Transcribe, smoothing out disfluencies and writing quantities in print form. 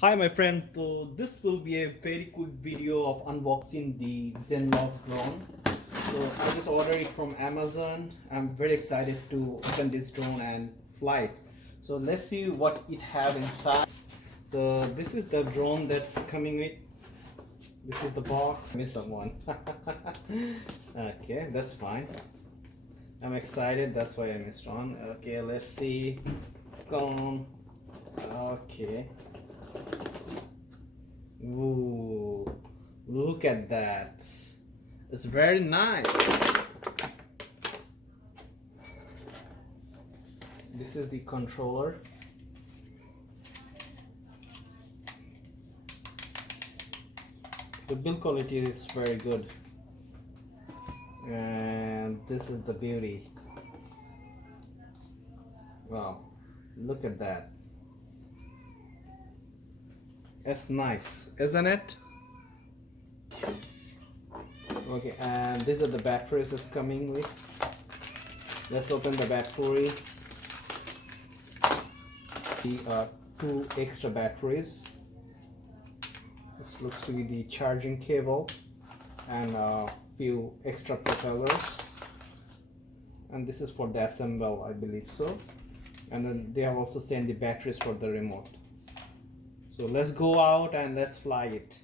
Hi my friend, so this will be a very quick video of unboxing the ZENFOLT drone. So I just ordered it from Amazon. I'm very excited to open this drone and fly it. So let's see what it has inside. So this is the drone that's coming with. This is the box. I missed someone. Okay, that's fine. I'm excited, that's why I missed one. Okay, let's see. Go on. Okay. Ooh, look at that. It's very nice. This is the controller. The build quality is very good. And this is the beauty. Wow, look at that. It's nice, isn't it? Okay, and these are the batteries it's coming with. Let's open the battery. The two extra batteries. This looks to be the charging cable and a few extra propellers. And this is for the assemble, I believe so. And then they have also sent the batteries for the remote. So let's go out and let's fly it.